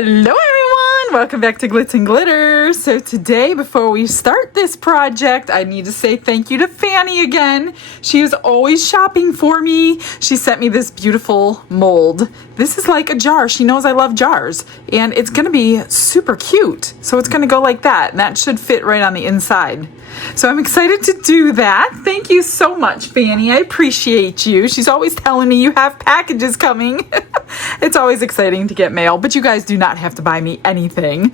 Hello everyone! Welcome back to Glitz and Glitter. So today, before we start this project, I need to say thank you to Fanny again. She is always shopping for me. She sent me this beautiful mold. This is like a jar. She knows I love jars. And it's going to be super cute. So it's going to go like that. And that should fit right on the inside. So I'm excited to do that. Thank you so much, Fanny. I appreciate you. She's always telling me you have packages coming. It's always exciting to get mail, but you guys do not have to buy me anything.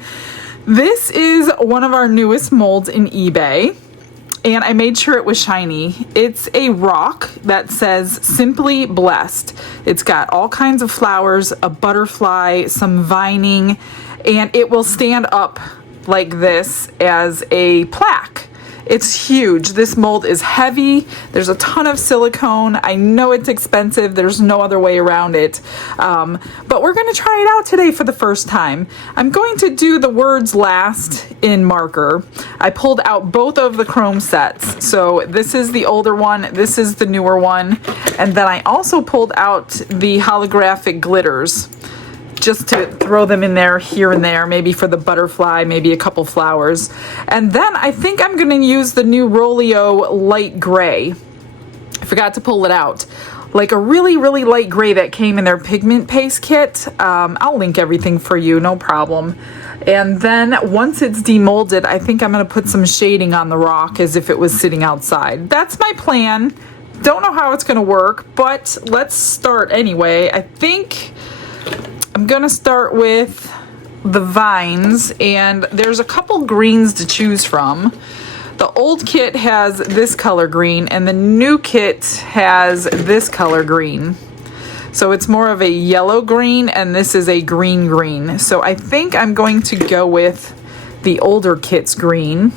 This is one of our newest molds in eBay, and I made sure it was shiny. It's a rock that says Simply Blessed. It's got all kinds of flowers, a butterfly, some vining, and it will stand up like this as a plaque. It's huge. This mold is heavy. There's a ton of silicone. I know it's expensive. There's no other way around it. But we're going to try it out today for the first time. I'm going to do the words last in marker. I pulled out both of the chrome sets. So this is the older one. This is the newer one. And then I also pulled out the holographic glitters, just to throw them in there here and there, maybe for the butterfly, maybe a couple flowers. And then I think I'm going to use the new Rolio light gray. I forgot to pull it out. Like a really, really light gray that came in their pigment paste kit. I'll link everything for you, no problem. And then once it's demolded, I think I'm going to put some shading on the rock as if it was sitting outside. That's my plan. Don't know how it's going to work, but let's start anyway. I think I'm gonna start with the vines, and there's a couple greens to choose from. The old kit has this color green, and the new kit has this color green. So it's more of a yellow green, and this is a green green. So I think I'm going to go with the older kit's green.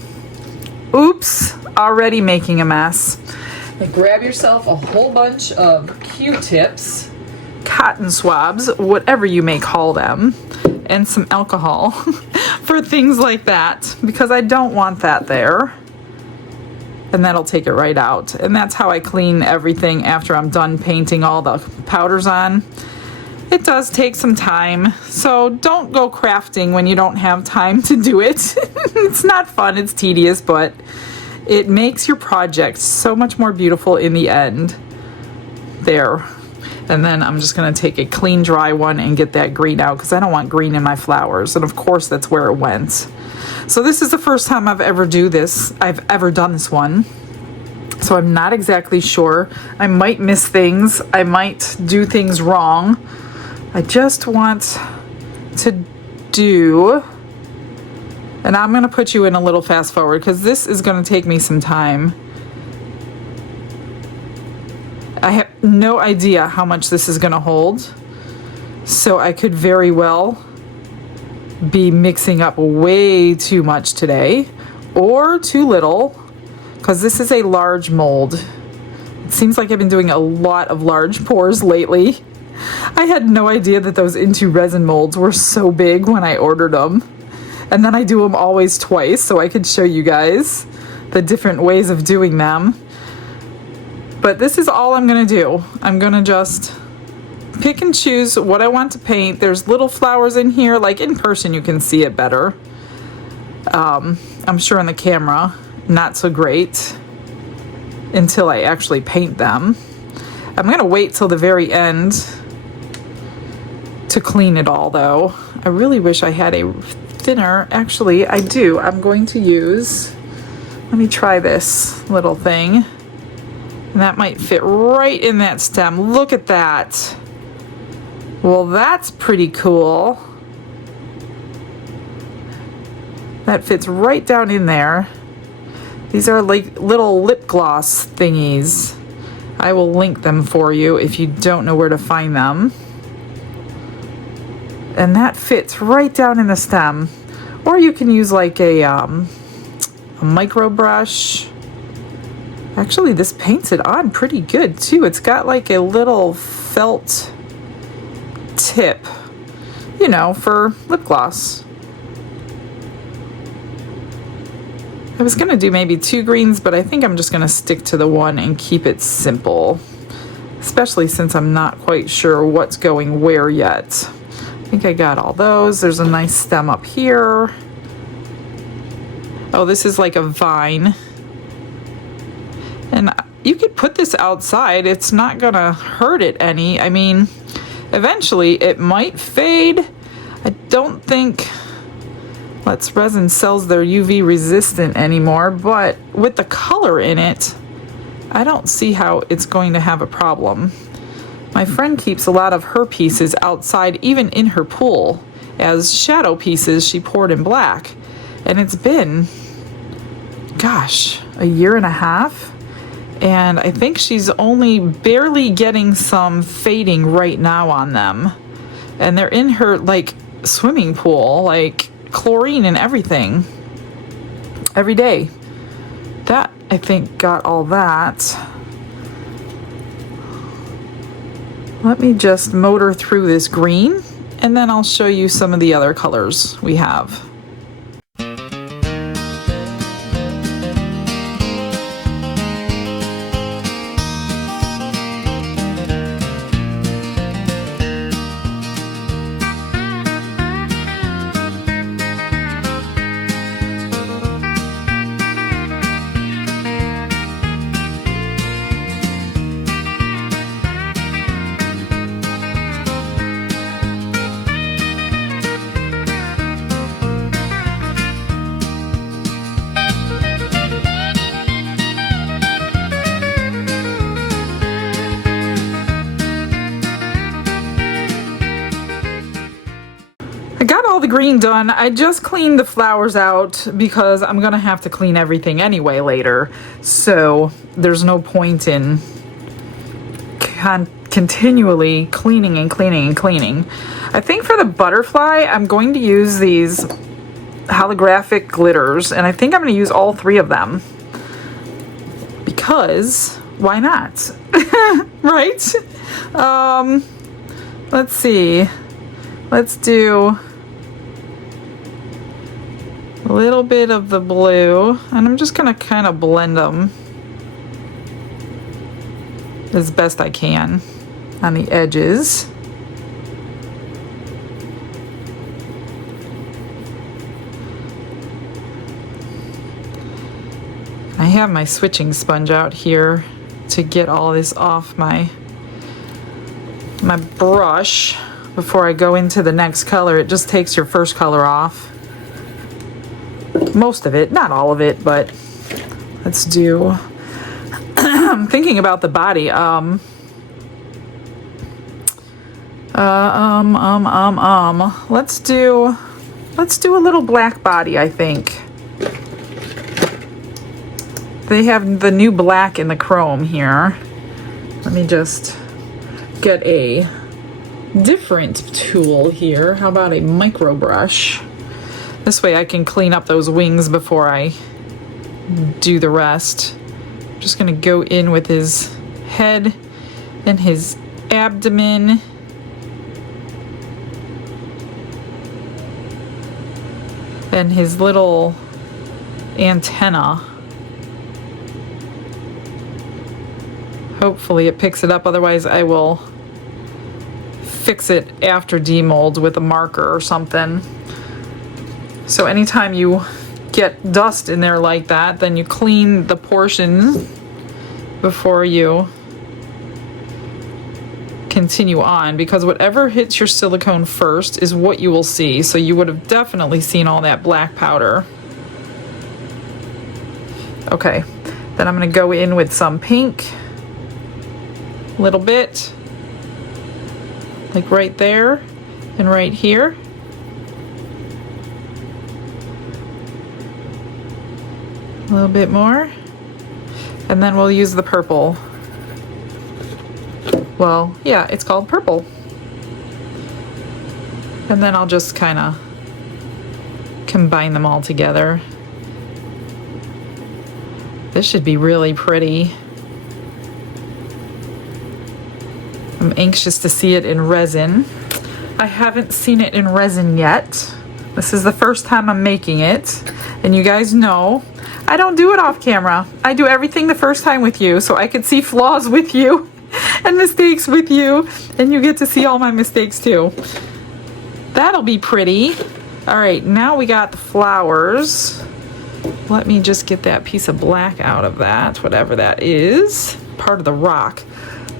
Oops, already making a mess. Now grab yourself a whole bunch of Q-tips, cotton swabs, whatever you may call them, and some alcohol for things like that, because I don't want that there. And that'll take it right out. And that's how I clean everything after I'm done painting all the powders on. It does take some time, so don't go crafting when you don't have time to do it. It's not fun, it's tedious, but it makes your project so much more beautiful in the end. There. And then I'm just going to take a clean, dry one and get that green out, because I don't want green in my flowers. And of course, that's where it went. So this is the first time I've ever done this one. So I'm not exactly sure. I might miss things. I might do things wrong. I just want to do... And I'm going to put you in a little fast forward, because this is going to take me some time. I have no idea how much this is going to hold, so I could very well be mixing up way too much today, or too little, because this is a large mold. It seems like I've been doing a lot of large pours lately. I had no idea that those Into resin molds were so big when I ordered them. And then I do them always twice, so I could show you guys the different ways of doing them. But this is all I'm going to do. I'm going to just pick and choose what I want to paint. There's little flowers in here. Like in person, you can see it better. I'm sure on the camera, not so great until I actually paint them. I'm going to wait till the very end to clean it all, though. I really wish I had a thinner. Actually, I do. I'm going to use... Let me try this little thing. And that might fit right in that stem. Look at that. Well, that's pretty cool. That fits right down in there. These are like little lip gloss thingies. I will link them for you if you don't know where to find them. And that fits right down in the stem. Or you can use like a micro brush. Actually, this paints it on pretty good, too. It's got like a little felt tip, you know, for lip gloss. I was going to do maybe 2 greens, but I think I'm just going to stick to the one and keep it simple, especially since I'm not quite sure what's going where yet. think I got all those. There's a nice stem up here. Oh, this is like a vine. And you could put this outside. It's not gonna hurt it any. I mean, eventually it might fade. I don't think Let's Resin sells their UV resistant anymore, but with the color in it, I don't see how it's going to have a problem. My friend keeps a lot of her pieces outside, even in her pool, as shadow pieces she poured in black. And it's been, gosh, a year and a half. And I think she's only barely getting some fading right now on them. And they're in her, like, swimming pool, like chlorine and everything, every day. That, I think, got all that. Let me just motor through this green, and then I'll show you some of the other colors we have. I got all the green done. I just cleaned the flowers out because I'm gonna have to clean everything anyway later. So there's no point in continually cleaning and cleaning and cleaning. I think for the butterfly, I'm going to use these holographic glitters, and I think I'm gonna use all three of them. Because, why not? Right? Let's see. Let's do a little bit of the blue, and I'm just gonna kind of blend them as best I can on the edges. I have my switching sponge out here to get all this off my brush before I go into the next color. It just takes your first color off. Most of it, not all of it, but let's do, I'm thinking about the body. Let's do a little black body, I think. They have the new black in the chrome here. Let me just get a different tool here. How about a micro brush? This way I can clean up those wings before I do the rest. I'm just gonna go in with his head and his abdomen. And his little antenna. Hopefully it picks it up, otherwise I will fix it after demold with a marker or something. So anytime you get dust in there like that, then you clean the portion before you continue on, because whatever hits your silicone first is what you will see. So you would have definitely seen all that black powder. Okay, then I'm gonna go in with some pink, a little bit, like right there and right here. A little bit more, and then we'll use the purple. Well, yeah, it's called purple. And then I'll just kind of combine them all together. This should be really pretty. I'm anxious to see it in resin. I haven't seen it in resin yet. This is the first time I'm making it, and you guys know I don't do it off camera. I do everything the first time with you, so I could see flaws with you and mistakes with you, and you get to see all my mistakes too. That'll be pretty. All right, now we got the flowers. Let me just get that piece of black out of that, whatever that is, part of the rock.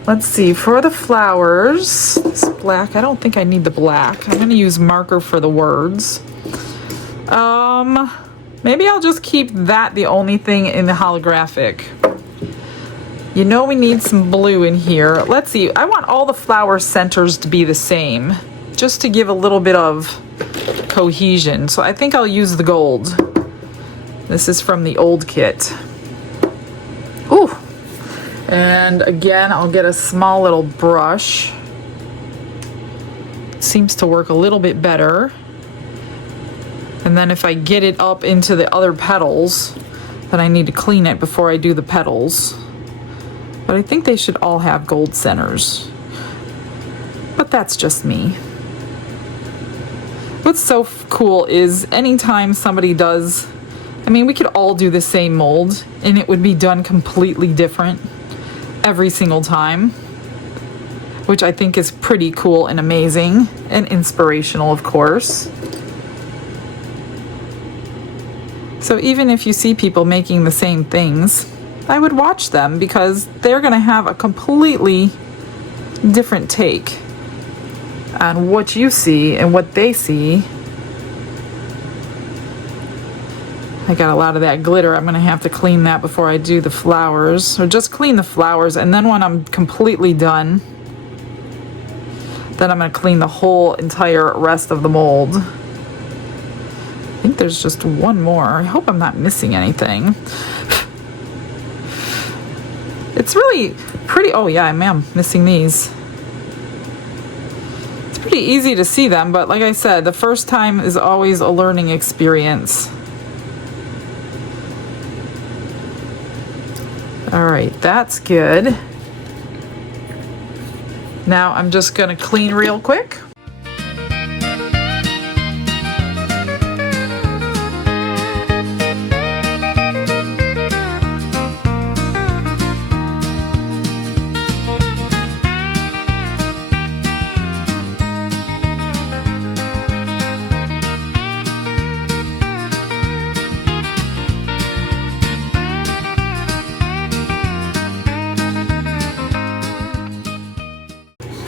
Let's see, for the flowers, this black, I don't think I need the black. I'm gonna use marker for the words. Maybe I'll just keep that the only thing in the holographic. You know we need some blue in here. Let's see, I want all the flower centers to be the same, just to give a little bit of cohesion. So I think I'll use the gold. This is from the old kit. Ooh. And again, I'll get a small little brush. Seems to work a little bit better. And then if I get it up into the other petals, then I need to clean it before I do the petals. But I think they should all have gold centers. But that's just me. What's so cool is anytime somebody does, I mean, we could all do the same mold and it would be done completely different every single time, which I think is pretty cool and amazing and inspirational, of course. So even if you see people making the same things, I would watch them because they're going to have a completely different take on what you see and what they see. I got a lot of that glitter. I'm going to have to clean that before I do the flowers, or just clean the flowers, and then when I'm completely done, then I'm going to clean the whole entire rest of the mold. I think there's just one more. I hope I'm not missing anything. It's really pretty. Oh yeah, I am missing these. It's pretty easy to see them, but like I said, the first time is always a learning experience. All right, that's good. Now I'm just gonna clean real quick.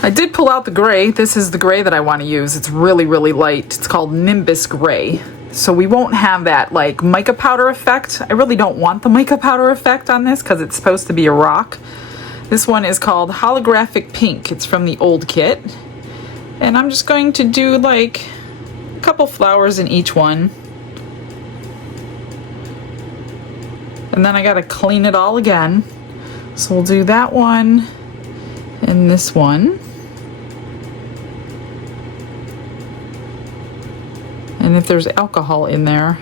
I did pull out the gray. This is the gray that I want to use. It's really, really light. It's called Nimbus Gray. So we won't have that like mica powder effect. I really don't want the mica powder effect on this because it's supposed to be a rock. This one is called Holographic Pink. It's from the old kit. And I'm just going to do like a couple flowers in each one. And then I got to clean it all again. So we'll do that one and this one. And if there's alcohol in there,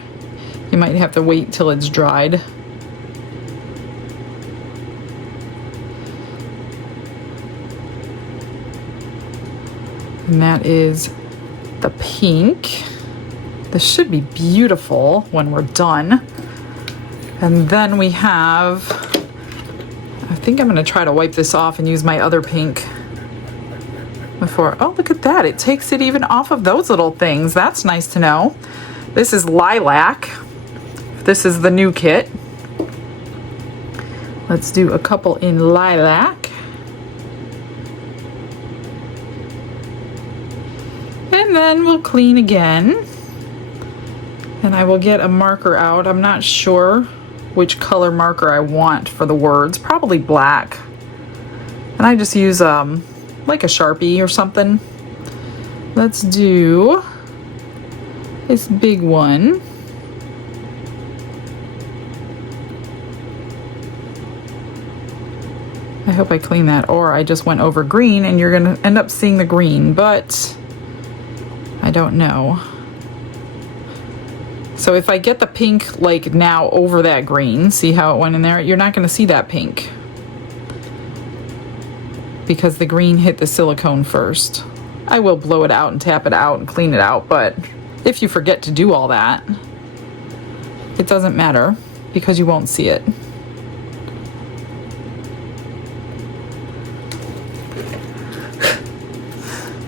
you might have to wait till it's dried. And that is the pink. This should be beautiful when we're done. And then we have, I think I'm going to try to wipe this off and use my other pink before. Oh, look at that. It takes it even off of those little things. That's nice to know. This is Lilac. This is the new kit. Let's do a couple in Lilac. And then we'll clean again. And I will get a marker out. I'm not sure which color marker I want for the words. Probably black. And I just use like a Sharpie or something. Let's do this big one. I hope I clean that, or I just went over green and you're gonna end up seeing the green, but I don't know. So if I get the pink like now over that green, see how it went in there? You're not gonna see that pink, because the green hit the silicone first. I will blow it out and tap it out and clean it out, but if you forget to do all that, it doesn't matter because you won't see it.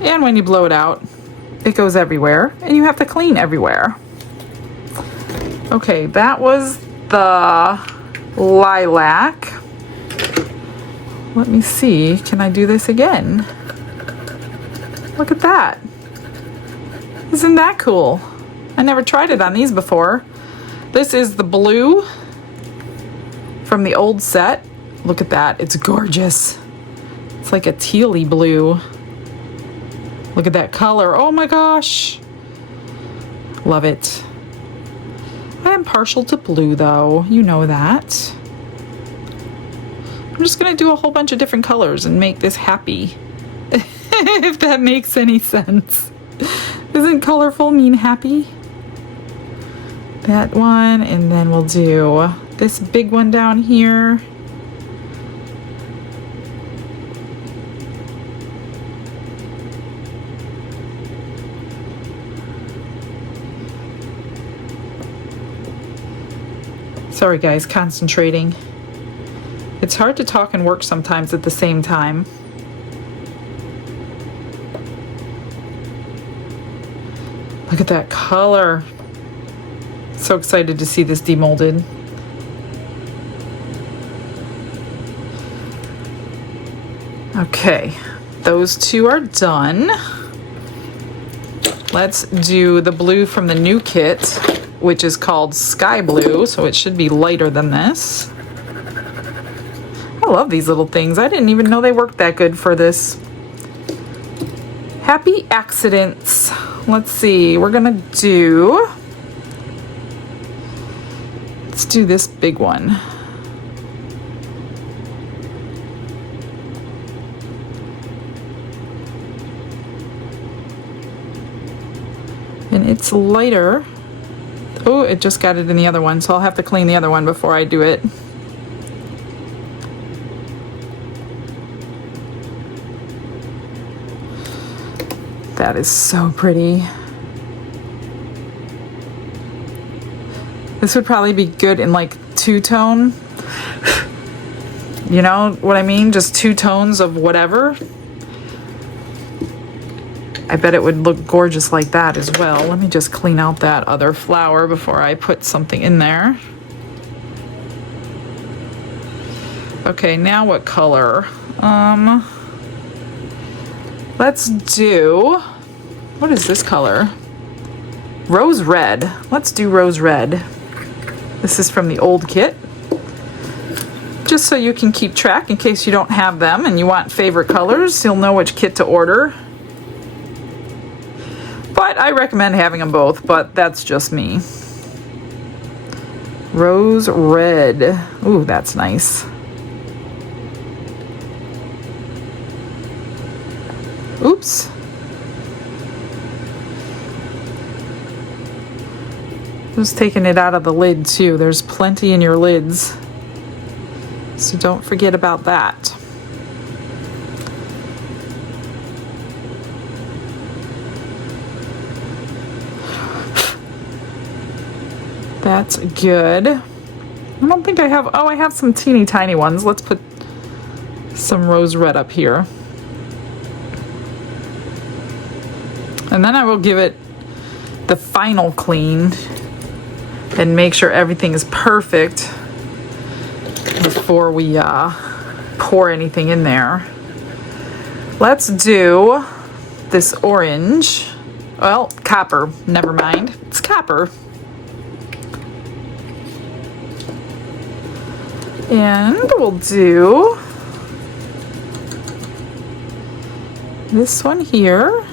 And when you blow it out, it goes everywhere and you have to clean everywhere. Okay, that was the lilac. Let me see, can I do this again? Look at that. Isn't that cool? I never tried it on these before. This is the blue from the old set. Look at that, it's gorgeous. It's like a tealy blue. Look at that color, oh my gosh. Love it. I am partial to blue though, you know that. I'm just gonna do a whole bunch of different colors and make this happy. If that makes any sense. Doesn't colorful mean happy? That one, and then we'll do this big one down here. Sorry guys, concentrating. It's hard to talk and work sometimes at the same time. Look at that color. So excited to see this demolded. Okay, those two are done. Let's do the blue from the new kit, which is called Sky Blue, so it should be lighter than this. I love these little things. I didn't even know they worked that good for this. Happy accidents. Let's see, we're gonna do, let's do this big one. And it's lighter. Oh, it just got it in the other one, so I'll have to clean the other one before I do it. That is so pretty. This would probably be good in like two-tone. You know what I mean? Just two tones of whatever. I bet it would look gorgeous like that as well. Let me just clean out that other flower before I put something in there. Okay, now what color? Let's do, what is this color? Rose red. Let's do rose red. This is from the old kit. Just so you can keep track in case you don't have them and you want favorite colors, you'll know which kit to order. But I recommend having them both, but that's just me. Rose red. Ooh, that's nice. Oops. Just taking it out of the lid too. There's plenty in your lids. So don't forget about that. That's good. I don't think I have, oh, I have some teeny tiny ones. Let's put some rose red up here. And then I will give it the final clean and make sure everything is perfect before we pour anything in there. Let's do this orange. Well, copper, never mind. It's copper. And we'll do this one here.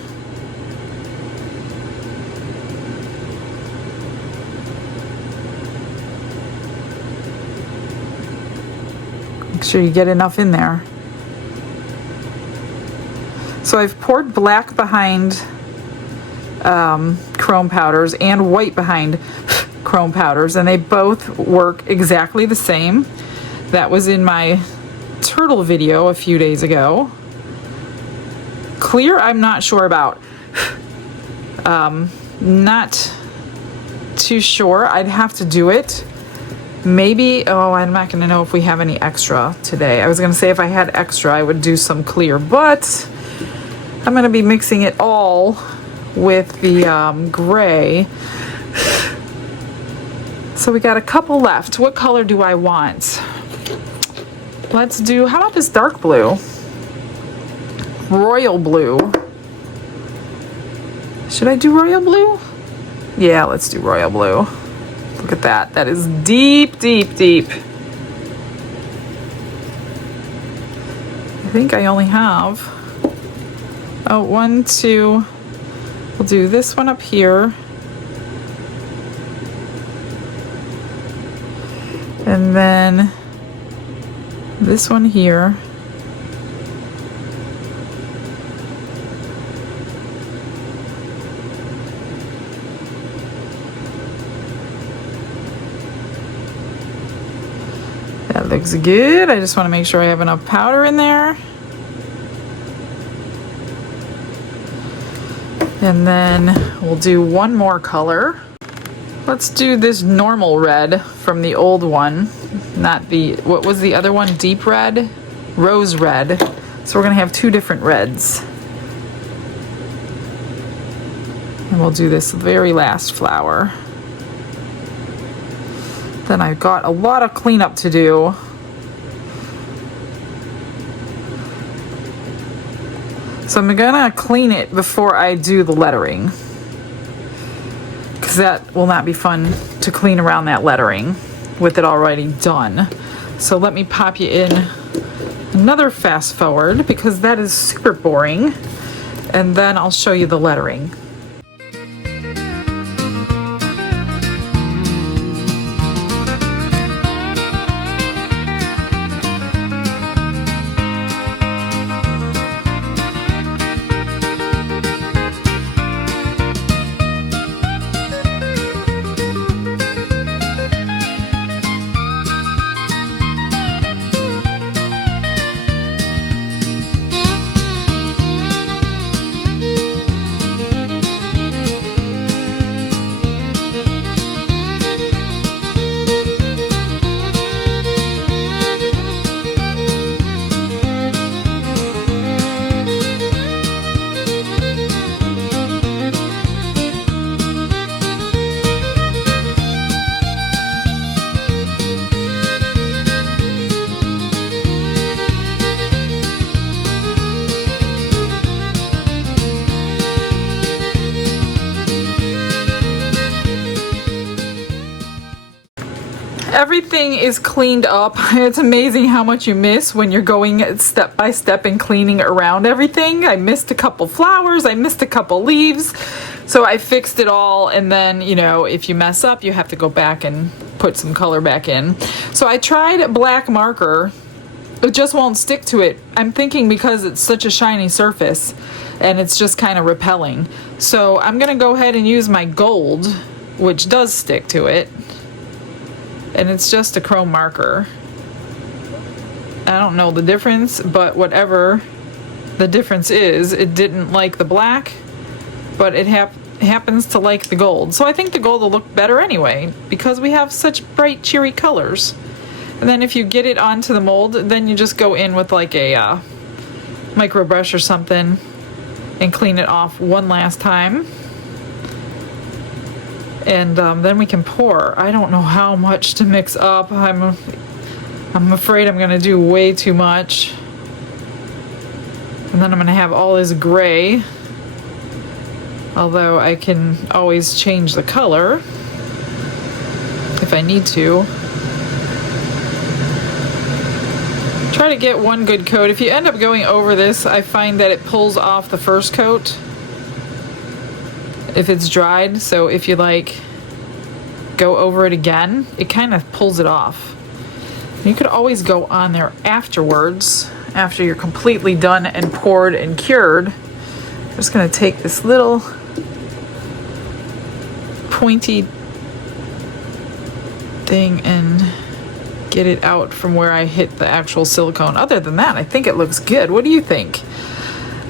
Make sure you get enough in there. So I've poured black behind chrome powders and white behind chrome powders, and they both work exactly the same. That was in my turtle video a few days ago. Clear, I'm not sure about. Not too sure. I'd have to do it. Maybe, oh, I'm not gonna know if we have any extra today. I was gonna say if I had extra, I would do some clear, but I'm gonna be mixing it all with the gray. So we got a couple left. What color do I want? Let's do, how about this dark blue? Royal blue. Should I do royal blue? Yeah, let's do royal blue. Look at that. That is deep, deep, deep. I think I only have, oh, 1, 2. We'll do this one up here. And then this one here. That looks good. I just want to make sure I have enough powder in there. And then we'll do one more color. Let's do this normal red from the old one. Not the, what was the other one? Deep red? Rose red. So we're gonna have 2 different reds. And we'll do this very last flower. Then I've got a lot of cleanup to do. So I'm gonna clean it before I do the lettering, because that will not be fun to clean around that lettering with it already done. So let me pop you in another fast forward, because that is super boring, and then I'll show you the lettering. Everything is cleaned up. It's amazing how much you miss when you're going step by step and cleaning around everything. I missed a couple flowers, I missed a couple leaves, so I fixed it all. And then, you know, if you mess up, you have to go back and put some color back in. So I tried black marker. It just won't stick to it. I'm thinking because it's such a shiny surface and it's just kind of repelling. So I'm gonna go ahead and use my gold, which does stick to it. And it's just a chrome marker. I don't know the difference, but whatever the difference is, it didn't like the black, but it happens to like the gold. So I think the gold will look better anyway, because we have such bright, cheery colors. And then if you get it onto the mold, then you just go in with like a micro brush or something and clean it off one last time. And then we can pour. I don't know how much to mix up. I'm afraid I'm gonna do way too much. And then I'm gonna have all this gray. Although I can always change the color if I need to. Try to get one good coat. If you end up going over this, I find that it pulls off the first coat if it's dried. So if you like go over it again, it kind of pulls it off. You could always go on there afterwards, after you're completely done and poured and cured. I'm just gonna take this little pointy thing and get it out from where I hit the actual silicone. Other than that, I think it looks good. What do you think?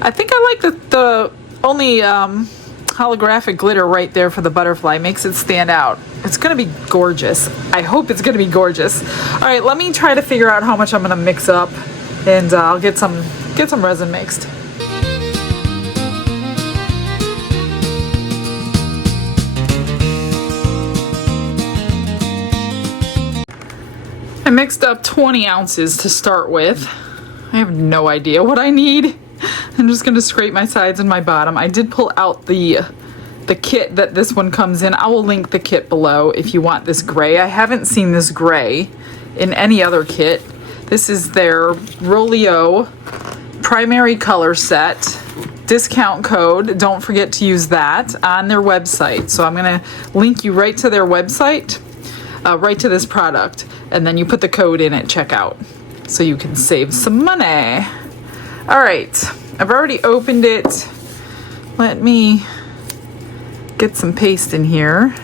I think I like the only holographic glitter right there for the butterfly. Makes it stand out. It's gonna be gorgeous. I hope it's gonna be gorgeous. All right, let me try to figure out how much I'm gonna mix up, and I'll get some resin mixed. mixed up 20 ounces to start with. I have no idea what I need. I'm just gonna scrape my sides and my bottom. I did pull out the kit that this one comes in. I will link the kit below if you want this gray. I haven't seen this gray in any other kit. This is their Rolio primary color set. Discount code, don't forget to use that on their website. So I'm gonna link you right to their website, right to this product, and then you put the code in at checkout so you can save some money. All right, I've already opened it. Let me get some paste in here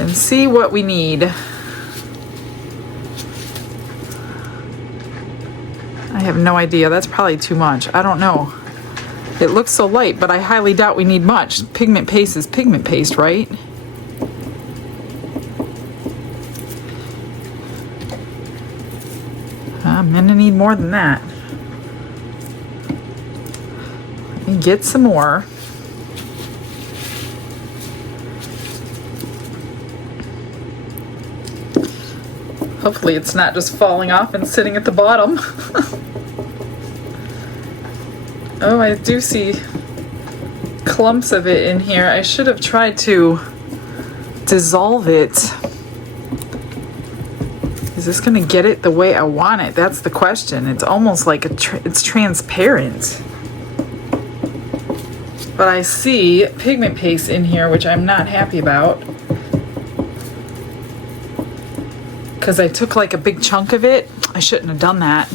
and see what we need. I have no idea. That's probably too much. I don't know. It looks so light, but I highly doubt we need much. Pigment paste is pigment paste, right? I'm gonna need more than that. Let me get some more. Hopefully it's not just falling off and sitting at the bottom. Oh, I do see clumps of it in here. I should have tried to dissolve it. Is this gonna get it the way I want it? That's the question. It's almost like it's transparent. But I see pigment paste in here, which I'm not happy about. Because I took like a big chunk of it. I shouldn't have done that.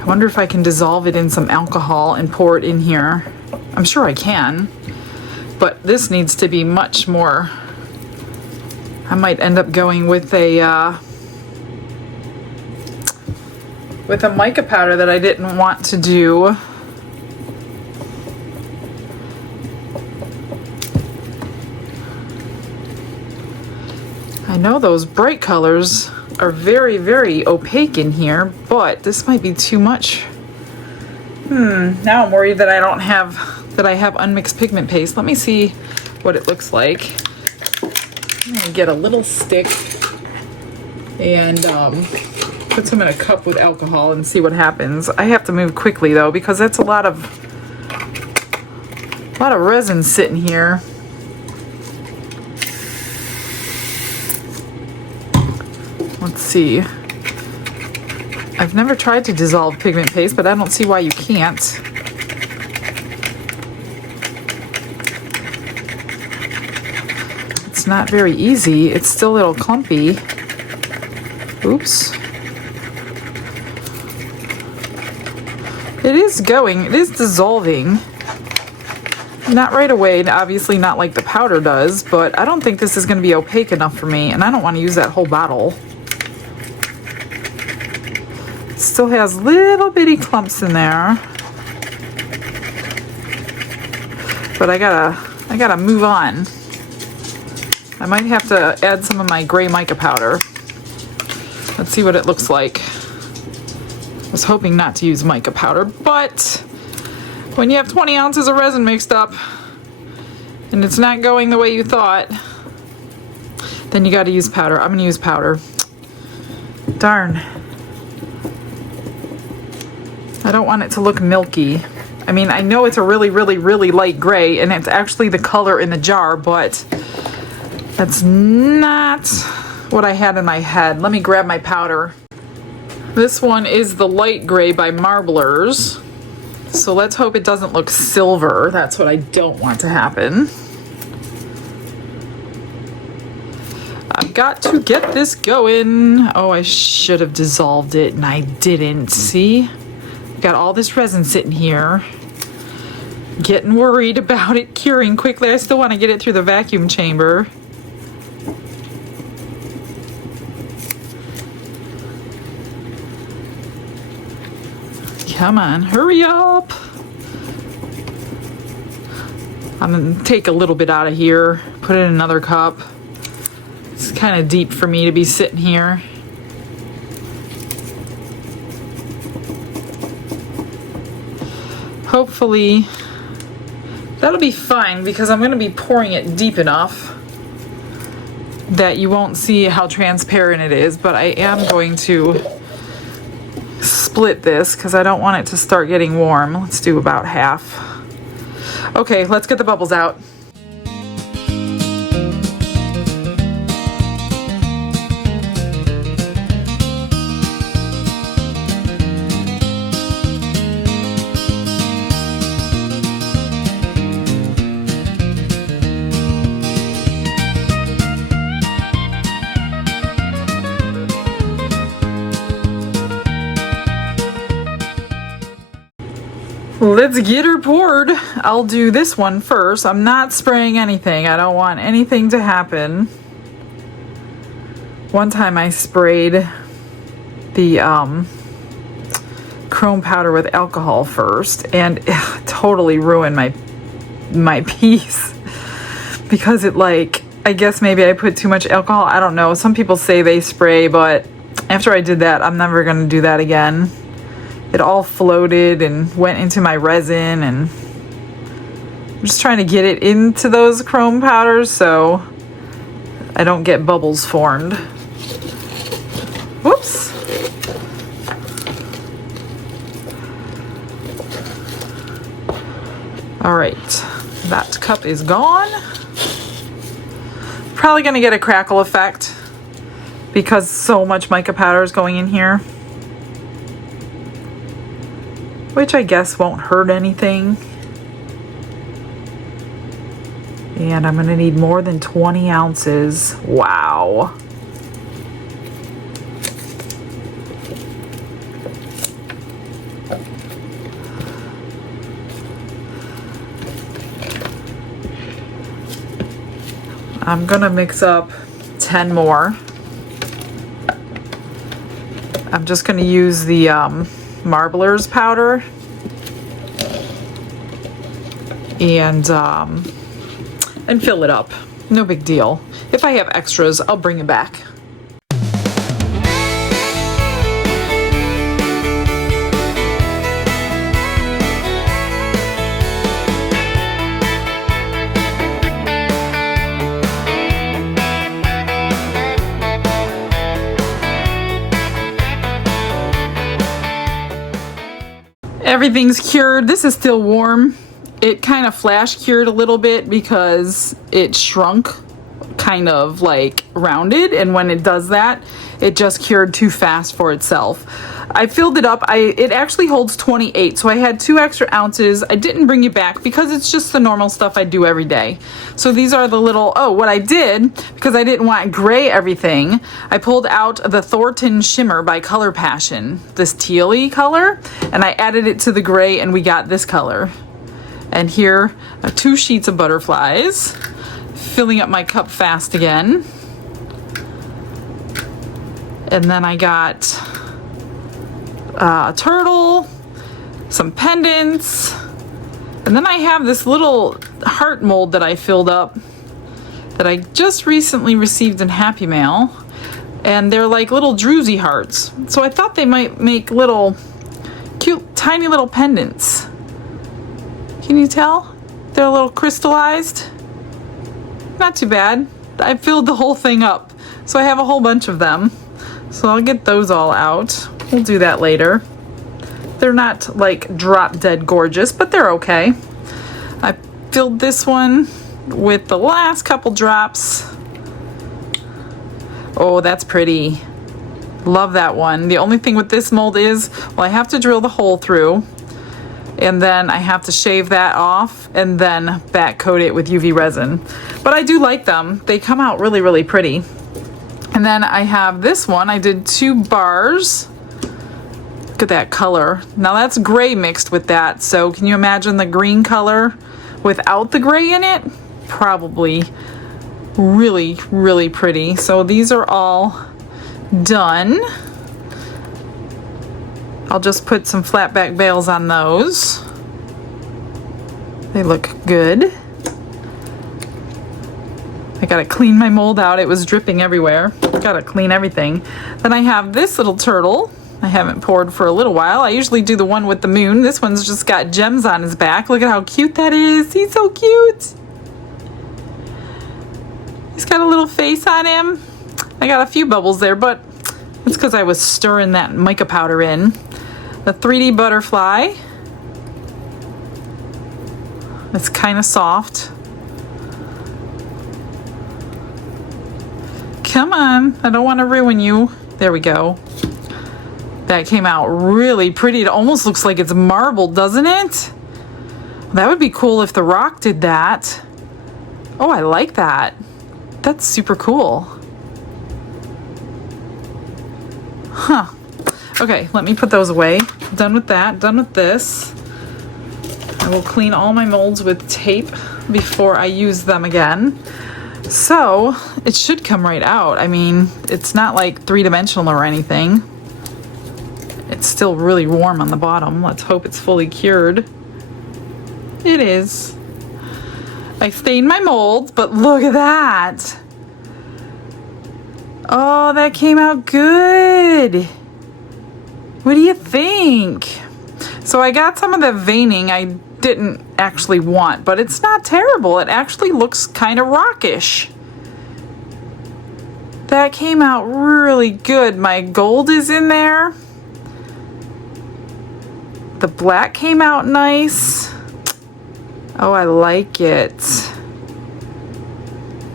I wonder if I can dissolve it in some alcohol and pour it in here. I'm sure I can, but this needs to be much more. I might end up going with a mica powder that I didn't want to do. I know those bright colors are very, very opaque in here, but this might be too much. Now I'm worried that I have unmixed pigment paste. Let me see what it looks like. I'm gonna get a little stick and put some in a cup with alcohol and see what happens. I have to move quickly though, because that's a lot of resin sitting here. Let's see. I've never tried to dissolve pigment paste, but I don't see why you can't. It's not very easy. It's still a little clumpy. Oops. It is dissolving. Not right away, and obviously not like the powder does, but I don't think this is going to be opaque enough for me, and I don't want to use that whole bottle. Still has little bitty clumps in there, but I gotta move on. I might have to add some of my gray mica powder. Let's see what it looks like. I was hoping not to use mica powder, but when you have 20 ounces of resin mixed up and it's not going the way you thought, then you gotta use powder. I'm gonna use powder. Darn. I don't want it to look milky. I mean, I know it's a really, really, really light gray, and it's actually the color in the jar, but that's not what I had in my head. Let me grab my powder. This one is the light gray by Marblers. So let's hope it doesn't look silver. That's what I don't want to happen. I've got to get this going. Oh, I should have dissolved it, and I didn't. See? Got all this resin sitting here. Getting worried about it curing quickly. I still want to get it through the vacuum chamber. Come on, hurry up. I'm gonna take a little bit out of here, put it in another cup. It's kind of deep for me to be sitting here. Hopefully that'll be fine, because I'm going to be pouring it deep enough that you won't see how transparent it is, but I am going to split this because I don't want it to start getting warm. Let's do about half. Okay, let's get the bubbles out. Let's get her poured. I'll do this one first. I'm not spraying anything. I don't want anything to happen. One time I sprayed the chrome powder with alcohol first, and it totally ruined my piece because it, like, I guess maybe I put too much alcohol. I don't know. Some people say they spray, but after I did that, I'm never going to do that again. It all floated and went into my resin, and I'm just trying to get it into those chrome powders so I don't get bubbles formed. Whoops. All right, that cup is gone. Probably gonna get a crackle effect because so much mica powder is going in here, which I guess won't hurt anything. And I'm gonna need more than 20 ounces. Wow. I'm gonna mix up 10 more. I'm just gonna use the Marbler's powder and fill it up. No big deal. If I have extras, I'll bring it back. Everything's cured. This is still warm. It kind of flash cured a little bit because it shrunk, kind of like rounded, and when it does that, it just cured too fast for itself. I filled it up. It actually holds 28, so I had 2 extra ounces. I didn't bring it back because it's just the normal stuff I do every day. So these are the little, oh, what I did, because I didn't want gray everything, I pulled out the Thornton Shimmer by Color Passion, this teal-y color, and I added it to the gray, and we got this color. And here are 2 sheets of butterflies, filling up my cup fast again. And then I got a turtle, some pendants, and then I have this little heart mold that I filled up that I just recently received in Happy Mail, and they're like little druzy hearts. So I thought they might make little cute tiny little pendants. Can you tell? They're a little crystallized. Not too bad. I filled the whole thing up, so I have a whole bunch of them. So I'll get those all out. We'll do that later. They're not like drop dead gorgeous, but they're okay. I filled this one with the last couple drops. Oh, that's pretty. Love that one. The only thing with this mold is, well, I have to drill the hole through, and then I have to shave that off and then back coat it with UV resin. But I do like them. They come out really, really pretty. And then I have this one. I did 2 bars. Look at that color. Now that's gray mixed with that. So can you imagine the green color without the gray in it? Probably really, really pretty. So these are all done. I'll just put some flat back bales on those. They look good. I gotta clean my mold out. It was dripping everywhere. Gotta clean everything. Then I have this little turtle. I haven't poured for a little while. I usually do the one with the moon. This one's just got gems on his back. Look at how cute that is. He's so cute. He's got a little face on him. I got a few bubbles there, but it's because I was stirring that mica powder in. The 3D butterfly. It's kind of soft. Come on, I don't want to ruin you. There we go. That came out really pretty. It almost looks like it's marbled, doesn't it? That would be cool if the rock did that. Oh, I like that. That's super cool. Huh. Okay, let me put those away. Done with that, done with this. I will clean all my molds with tape before I use them again. So, it should come right out. I mean, it's not like three-dimensional or anything. It's still really warm on the bottom. Let's hope it's fully cured. It is. I stained my molds, but look at that. Oh, that came out good. What do you think? So I got some of the veining I didn't actually want, but it's not terrible. It actually looks kind of rockish. That came out really good. My gold is in there. The black came out nice. Oh, I like it.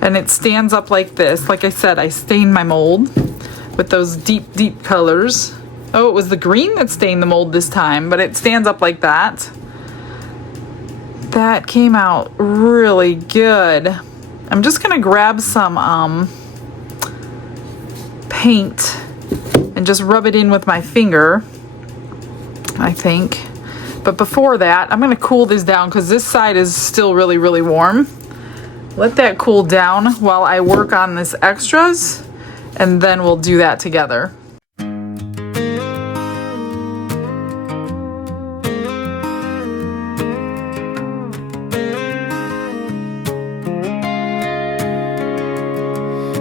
And it stands up like this. Like I said, I stained my mold with those deep, deep colors. Oh, it was the green that stained the mold this time, but it stands up like that. That came out really good. I'm just gonna grab some paint and just rub it in with my finger, I think. But before that, I'm gonna cool this down because this side is still really, really warm. Let that cool down while I work on this extras, and then we'll do that together.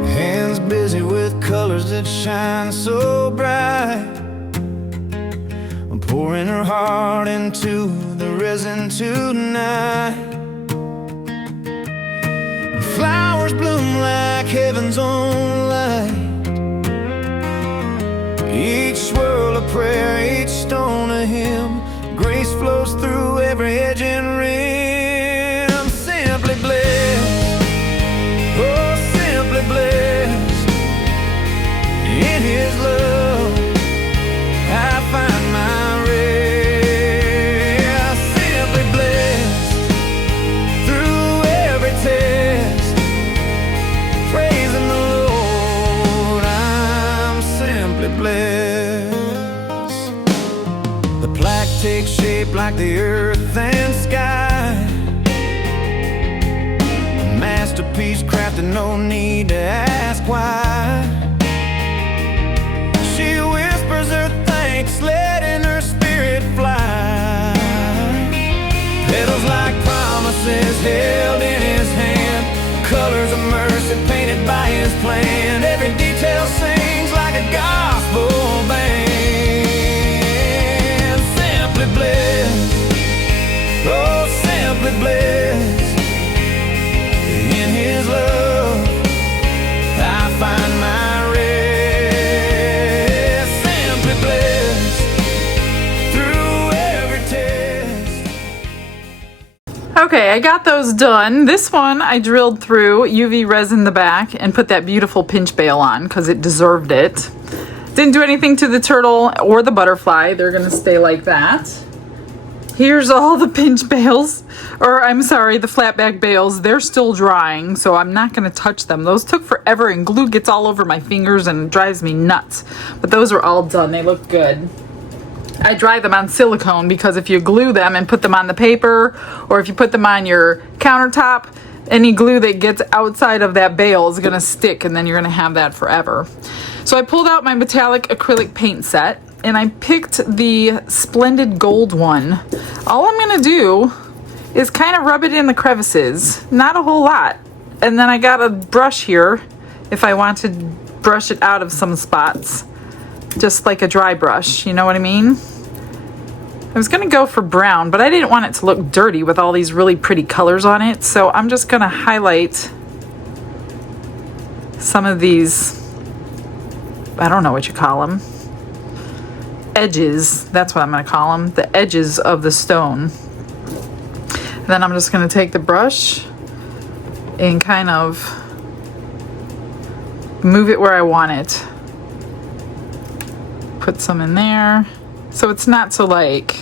Hands busy with colors that shine so bright, pouring her heart into the resin tonight. Flowers bloom like heaven's own light. Each swirl a prayer, each stone a hymn. Grace flows through every edge and rim. Simply blessed, oh simply blessed. In His love I find my take shape like the earth and sky. A masterpiece crafted, no need to ask why. She whispers her thanks, letting her spirit fly. Petals like promises held in His hand. Colors of mercy painted by His plan. Every detail sings like a gospel band. Blessed, oh simply blessed. In His love I find my rest. Simply blessed through every test. Okay, I got those done. This one I drilled through UV resin the back and put that beautiful pinch bail on because it deserved it. Didn't do anything to the turtle or the butterfly. They're gonna stay like that. Here's all the pinch bails, or I'm sorry, the flat back bails. They're still drying, so I'm not gonna touch them. Those took forever and glue gets all over my fingers and drives me nuts. But those are all done, they look good. I dry them on silicone because if you glue them and put them on the paper, or if you put them on your countertop, any glue that gets outside of that bail is gonna stick and then you're gonna have that forever. So I pulled out my metallic acrylic paint set and I picked the Splendid Gold one. All I'm gonna do is kind of rub it in the crevices, not a whole lot. And then I got a brush here if I want to brush it out of some spots, just like a dry brush, you know what I mean? I was gonna go for brown, but I didn't want it to look dirty with all these really pretty colors on it, so I'm just gonna highlight some of these, I don't know what you call them, edges, that's what I'm going to call them, the edges of the stone. And then I'm just going to take the brush and kind of move it where I want it. Put some in there. So it's not so like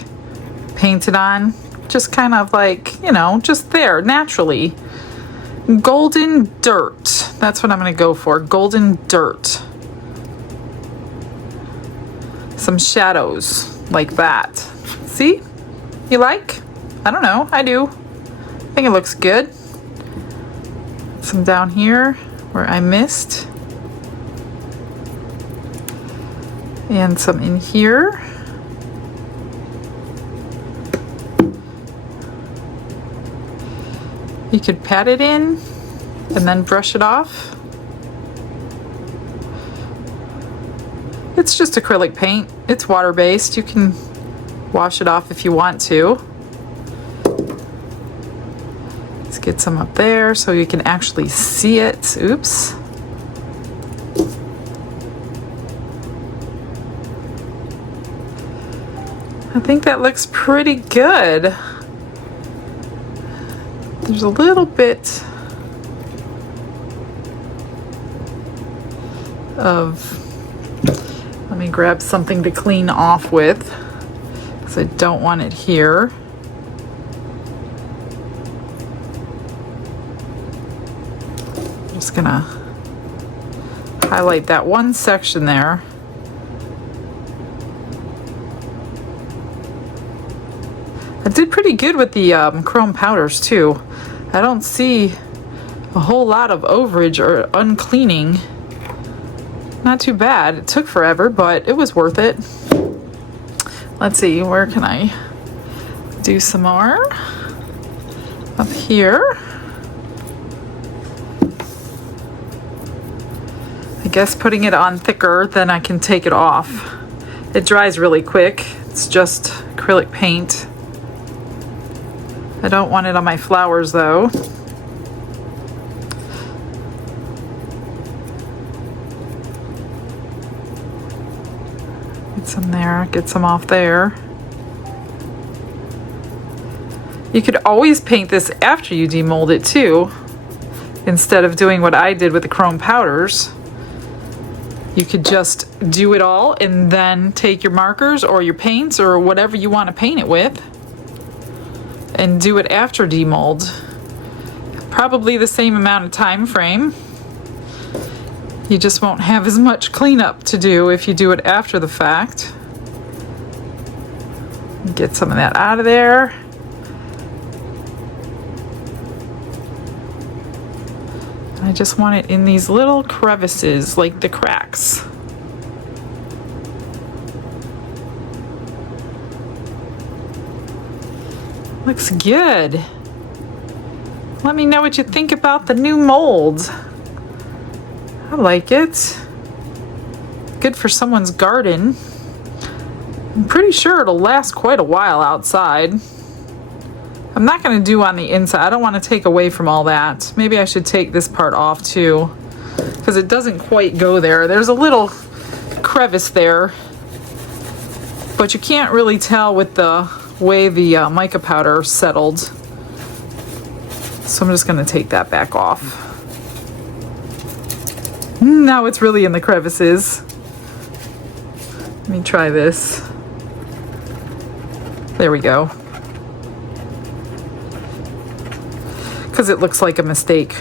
painted on, just kind of like, you know, just there naturally. Golden dirt. That's what I'm going to go for. Golden dirt. Some shadows like that. See? You like? I don't know. I do. I think it looks good. Some down here where I missed. And some in here. You could pat it in and then brush it off. It's just acrylic paint. It's water-based. You can wash it off if you want to. Let's get some up there so you can actually see it. Oops. I think that looks pretty good. There's a little bit of, let me grab something to clean off with because I don't want it here. I'm just gonna highlight that one section there. I did pretty good with the chrome powders too. I don't see a whole lot of overage or uncleaning. Not too bad. It took forever, but it was worth it. Let's see, where can I do some more? Up here. I guess putting it on thicker, then I can take it off. It dries really quick. It's just acrylic paint. I don't want it on my flowers though. Get some there, get some off there. You could always paint this after you demold it too, instead of doing what I did with the chrome powders. You could just do it all and then take your markers or your paints or whatever you want to paint it with and do it after demold. Probably the same amount of time frame. You just won't have as much cleanup to do if you do it after the fact. Get some of that out of there. I just want it in these little crevices, like the cracks. Looks good. Let me know what you think about the new molds. I like it. Good for someone's garden. I'm pretty sure it'll last quite a while outside. I'm not going to do on the inside. I don't want to take away from all that. Maybe I should take this part off too, because it doesn't quite go there. There's a little crevice there, but you can't really tell with the way the mica powder settled. So I'm just going to take that back off. Now it's really in the crevices. Let me try this. There we go. Because it looks like a mistake.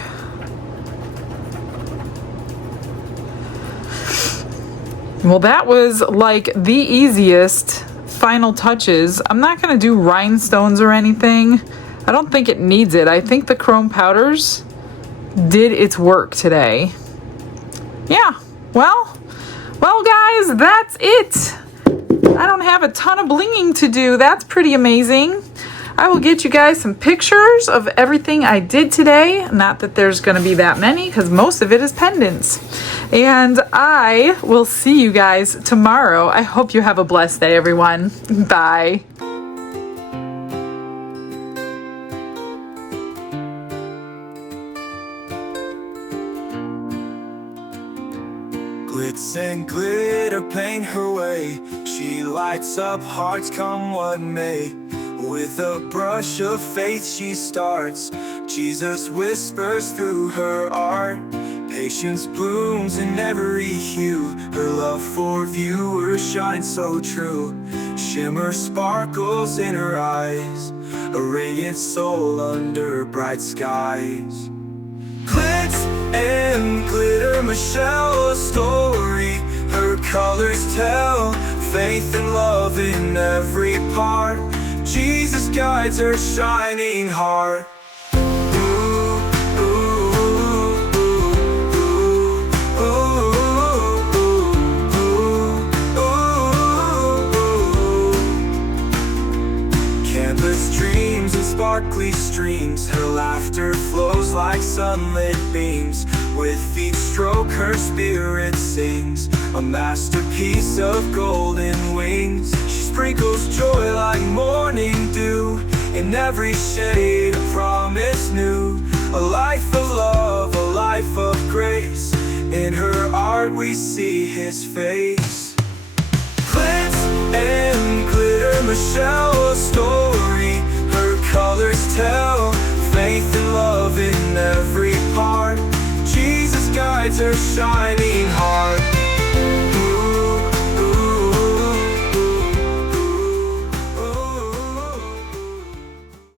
Well, that was like the easiest final touches. I'm not going to do rhinestones or anything. I don't think it needs it. I think the chrome powders did its work today. Yeah, well guys, that's it. I don't have a ton of blinging to do. That's pretty amazing. I will get you guys some pictures of everything I did today. Not that there's going to be that many, because most of it is pendants. And I will see you guys tomorrow. I hope you have a blessed day, everyone. Bye. Glitz and glitter paint her way. She lights up hearts come what may. With a brush of faith she starts. Jesus whispers through her art. Patience blooms in every hue. Her love for viewers shines so true. Shimmer sparkles in her eyes. A radiant soul under bright skies. Glitz and glitter, Michelle, a story. Her colors tell faith and love in every part. Jesus guides her shining heart. Canvas dreams and sparkly streams. Her laughter flows like sunlit beams. With each stroke her spirit sings. A masterpiece of golden wings. She sprinkles joy like morning dew. In every shade a promise new. A life of love, a life of grace. In her art we see His face. Glitz and glitter, Michelle, a story. Her colors tell faith and love in every part. Jesus guides her shining heart.